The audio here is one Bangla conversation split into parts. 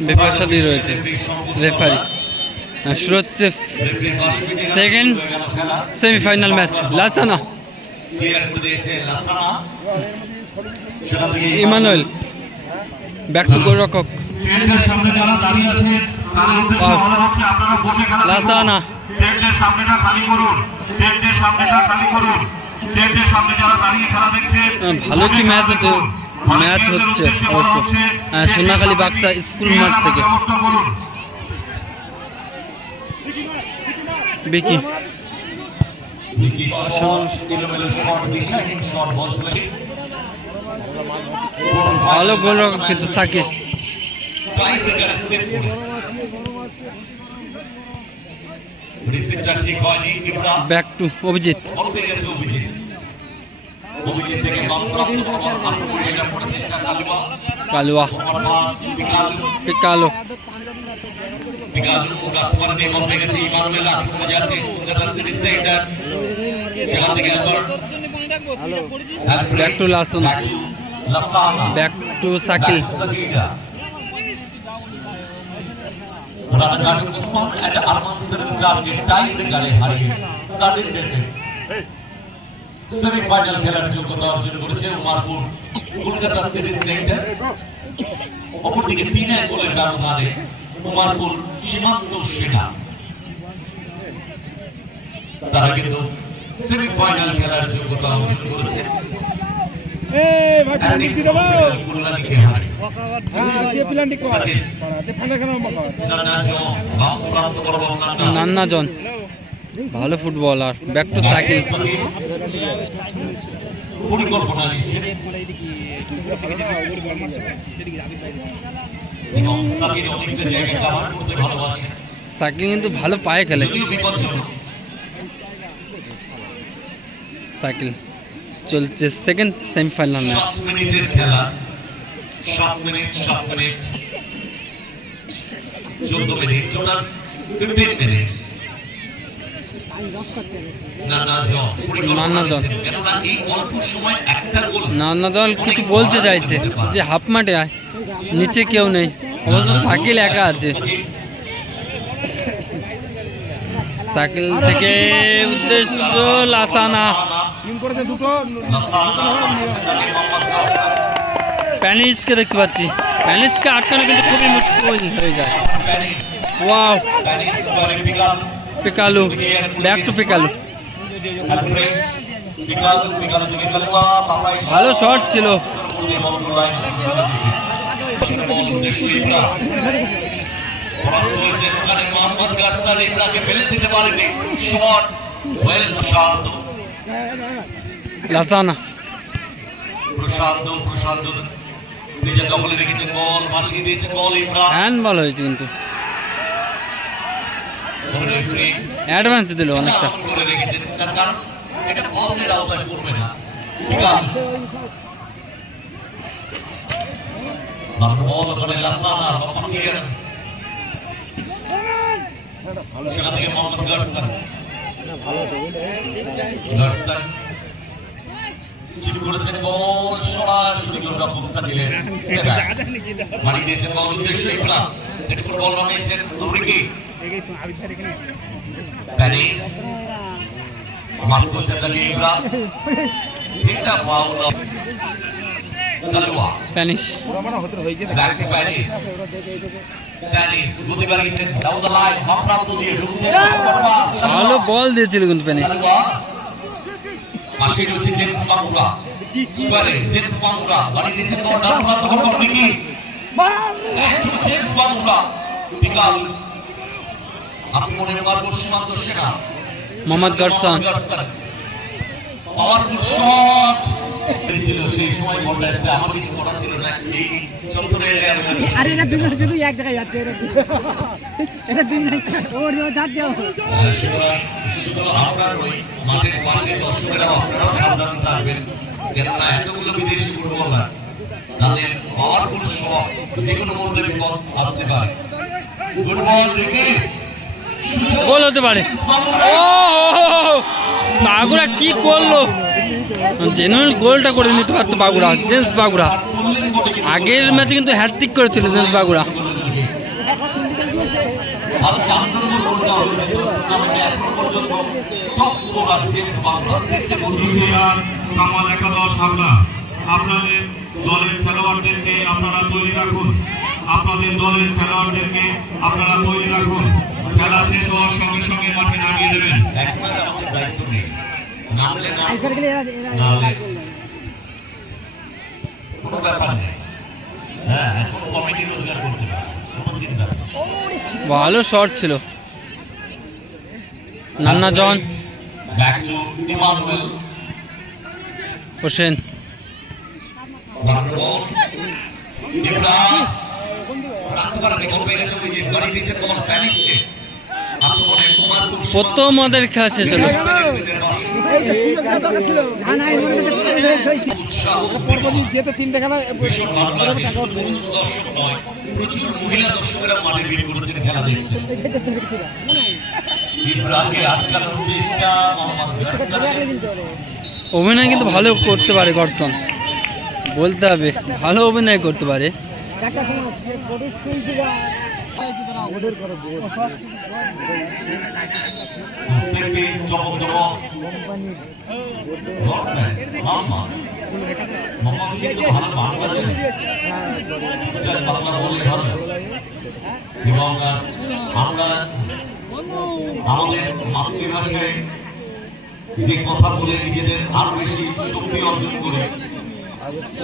বিপাশাদি রয়েছে রেফারি। শুরু হচ্ছে second semifinal match Lassana. Emmanuel back to গোলরক্ষক লাসানা। আহ, ভালো একটি ম্যাচ হতে। ম্যাচ হচ্ছে অবশ্য সোনাখালী বাক্সা স্কুল মাঠ থেকে। বিকি। ভালো গোলরক্ষক কিন্তু Sakib. Ibrahim back to Abhijit. Ball পেয়ে গেছে অভিজিৎ অভিজিৎ থেকে বাম প্রাপ্ত করবার আক্রমণে এটা করার চেষ্টা কালুয়া কালুয়া ওভার পাস পিকালু পিকালো পিকালু রাখবার দিয়ে বল পেয়ে গেছে ইমানুয়েল আক্রমণে যাচ্ছে কলকাতা সিটি সেন্টার সেখান থেকে Albert Back to Lassana. Back to Lassana back to Sakil Sakida. Ranaghat Usman and Arman seven star K tie ব্রেকারে হারিয়ে সাডেন ডেথে সেমিফাইনাল খেলার যোগ্যতা অর্জন করেছে উমারপুর কলকাতা সিটি সেন্টার। অপরদিকে তিন এক গোলের ব্যবধানে উমারপুর সীমান্ত সেনা। তারা কিন্তু সেমিফাইনাল খেলার যোগ্যতা অর্জন করেছে। হ্যাঁ নান্না নান্না জন ভালো ফুটবলার ব্যাক টু সাকিব পরিকল্পনা নিচ্ছে। সাকিব কিন্তু ভালো পায়ে খেলে। সাকিল চলছে সেকেন্ড সেমিফাইনাল ম্যাচ মিনিটের খেলা। সাত মিনিট সাত মিনিট। চোদ্দ minute total fifteen minute Nanna দল কিছু বলতে চাইছে যে হাফ মাঠে আয় নিচে কেউ নেই অবশ্য সাকিল একা আছে। সাকিল থেকে উদ্দেশ্য লাসানা। প্যানিসকে দেখতে পাচ্ছি। প্যানিসকে আটকানো কিন্তু খুবই মুশকিল হয়ে যায়। ওয়াও। পিকাল থেকে কালুয়া পাপাই ভালো শট ছিল। মোহাম্মদ ফেলে দিতে পারেনি শট ওয়েল প্রশান্ত লাসানা প্রশান্ত প্রশান্ত নিজের দখলে রেখেছেন বল ভাসিয়ে দিয়েছেন বল হ্যান্ড বল হয়েছে কিন্তু। অ্যাডভান্স দিল অনেকটা। এমন করে কারণ এটা বলের আওতায় পড়বে না। বল সরাসরি গোলরক্ষক দিয়েছেন বল উদ্দেশ্যে। বল প্যারিস মার্কো চাতালি ইব্রা এটা হয়েছে ব্যাক টু প্যারিস। প্যারিস গতি বাড়িয়েছেন ডাউন দ্য লাইন বামপ্রান্ত দিয়ে ঢুকছে ভালো বল দিয়েছিল কিন্তু কালুয়া পাশে রয়েছে জেমস মামুরা সুপারে জেমস মামুরা বাড়ি দিয়েছেন বল ডান প্রান্ত বরাবর মিকি জেমস মামুরা পিকাল আক্রমণের মার্গ সীমান্ত সেনা মোহাম্মদ গারসান। Powerful shot. ছিল সেই সময় বলটা এসে আমার কিছু করা ছিল না। এই চত্বরে এলে আমি আরে এটা দুজন শুধু এক জায়গায় যাচ্ছে এটা এটা দুই ওর ওর ধার দেওয়া আহ, সুতরাং শুধু আপনার ওই মাঠের পাশে দর্শকেরা আপনারাও সাবধান থাকবেন। কেননা এতগুলো বিদেশি ফুটবলার তাদের পাওয়ারফুল শট যে কোনো মুহূর্তে বিপদ আসতে পারে। গুড বল রিকি গোল হতে পারে। ও বাগুড়া কি করল? জেনুইন গোলটা করে নিতে পারতো বাগুড়া জেন্স বাগুড়া আগের ম্যাচে কিন্তু হ্যাট্রিক করেছিল জেন্স বাগুড়া আপনাদের দলের খেলোয়াড়দেরকে আপনারা তৈরি রাখুন। আপনাদের দলের খেলোয়াড়দেরকে আপনারা তৈরি রাখুন। খেলা শেষ হওয়ার সঙ্গে সঙ্গে মাঠে নামিয়ে দেবেন। আমাদের দায়িত্ব নেই। নামলে কোনো ব্যাপার নেই। হ্যাঁ এখন কমিটি রোজগার করতে পারে। কোনো চিন্তা ভালো শট ছিল। নান্না জন। Back to Emmanuel. Hossain. Ball. রাখতে পারেনি বল পেয়ে গেছে ওই যে বল প্যানিসকে। কুমারপুর প্রথম খেলা তিনটে খেলা অভিনয় কিন্তু ভালো করতে পারে গর্ষণ বলতে হবে, ভালো অভিনয় করতে পারে। বাংলা। বলে ভালো। এবং আমরা, আমাদের মাতৃভাষায় যে কথা বলে নিজেদের আরও বেশি শক্তি অর্জন করে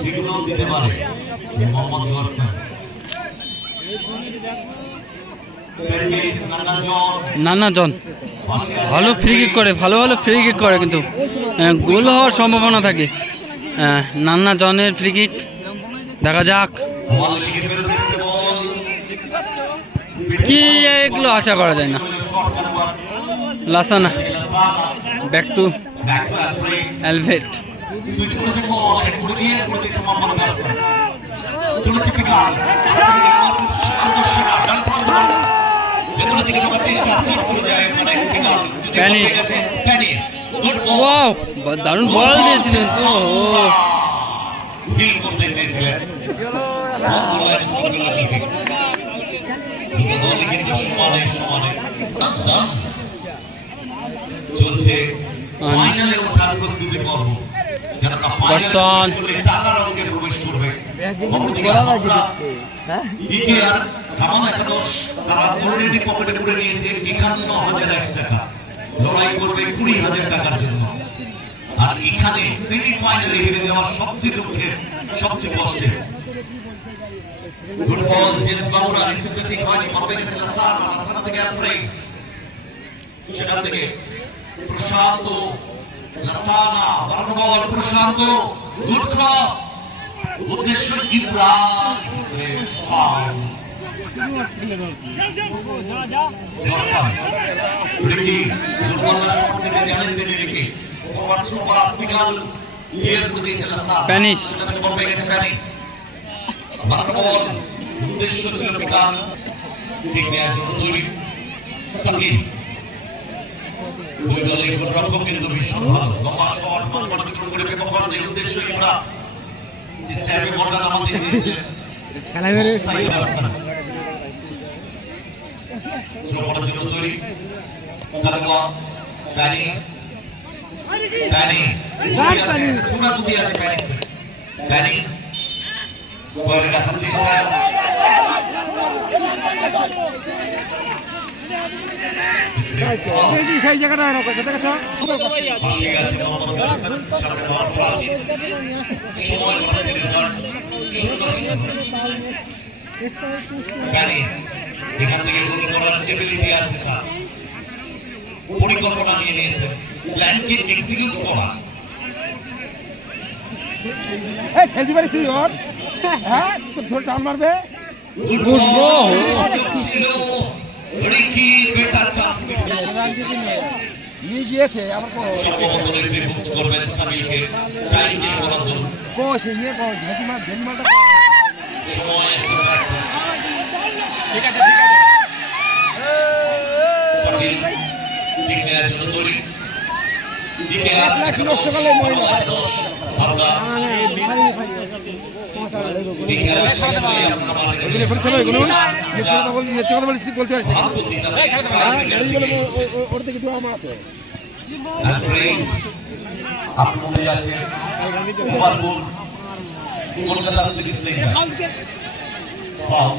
সেগুলো দিতে পারে। মোহাম্মদ সেন্টিস জন ভালো ফ্রি কিক করে ভালো ভালো ফ্রি কিক করে কিন্তু গোল হওয়ার সম্ভাবনা থাকে। নান্না জনের ফ্রি কিক দেখা যাক। কি এগুলো আশা করা যায় না। লাসানা। ব্যাক টু অ্যালভেট ভেতরের দিকে ঢোকার চেষ্টা স্লিপ করে যায় মানে যদি প্যানিস। গেছে ওয়াও দারুণ বল দিয়েছিলেন ও ও। হিল করতে চেয়েছিলেন। বল করলেন করলেন ঠিক দুটো দলই কিন্তু সমানে সমানে। চলছে ফাইনালে ওঠার প্রস্তুতি পর্ব এক টাকা। লড়াই করবে কুড়ি হাজার টাকার জন্য। আর এখানে সেমিফাইনালে হেরে যাওয়ার সবচেয়ে দুঃখের সবচেয়ে কষ্টের। গুড জেমস বাবুরা রিসিভটা ঠিক হয়নি পাবে গেছে লাসানা লাসানা থেকে সেখান থেকে প্রশান্ত লাসানা বারানো বল প্রশান্ত গুড ক্রস উদ্দেশ্য ইব্রাহিম। ফাউল রিকি ফুটবলার থেকে জানেন তিনি রিকি। ফরওয়ার্ড পাস পিকাল ক্লিয়ার করে দিয়েছে গেছে প্যানিস। বারানো উদ্দেশ্য ছিল পিকাল ঠিক নেওয়ার জন্য তৈরি। সাকিব। দুই দলের গোলরক্ষক কিন্তু ভীষণ ভালো। লম্বা শট মাঝ অতিক্রম করে বিপক্ষের দিয়ে উদ্দেশ্য ইমরা যে স্ট্যাপে বলটা নামাতে চেয়েছিলেন খেলা বেড়ে সাইড হাসান। সফরের জন্য তৈরি। কালুয়া প্যানিস। প্যানিস। ছোটা গুটি আছে প্যানিসের। প্যানিস। স্কোয়ারে রাখার চেষ্টা। সেই জায়গাটা দেখেছ বল এখান থেকে গোল করার এবিলিটি আছে পরিকল্পনা নিয়ে নিয়েছেন প্ল্যানকে এক্সিকিউট করা হ্যাঁ তোর ধরে টান মারবে গুড Good ছিল রিকি বেটার চান্স মিস নিয়ে গিয়েছে আবার কো সম্ভবত রেফারি বুক করবেন সামিলকে টাইম কিল করার জন্য কো সে নিয়ে কো ঝাঁকি মার সময় একটা ফ্যাক্টর ঠিক আছে ঠিক আছে। সাকিল ঠিক নেওয়ার জন্য তৈরি। দিকে আর এক lakh Kolkata city centre foul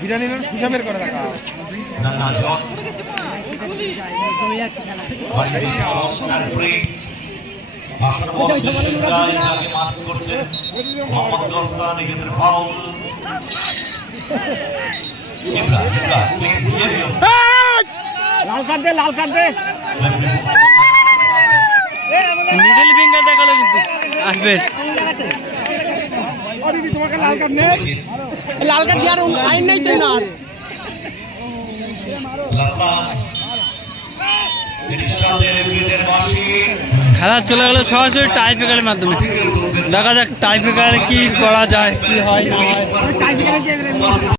বিরিয়ানিরা সুসামের করে দেখা লাল দে লাল দে। মিডল ফিঙ্গার দেখাল কিন্তু। আসবে। লাল কার্ড দেওয়ার আইন নাই তো না খেলা চলে গেল সরাসরি টাই ব্রেকারের মাধ্যমে। দেখা যাক টাই ব্রেকারে কি করা যায় কি হয় না হয়।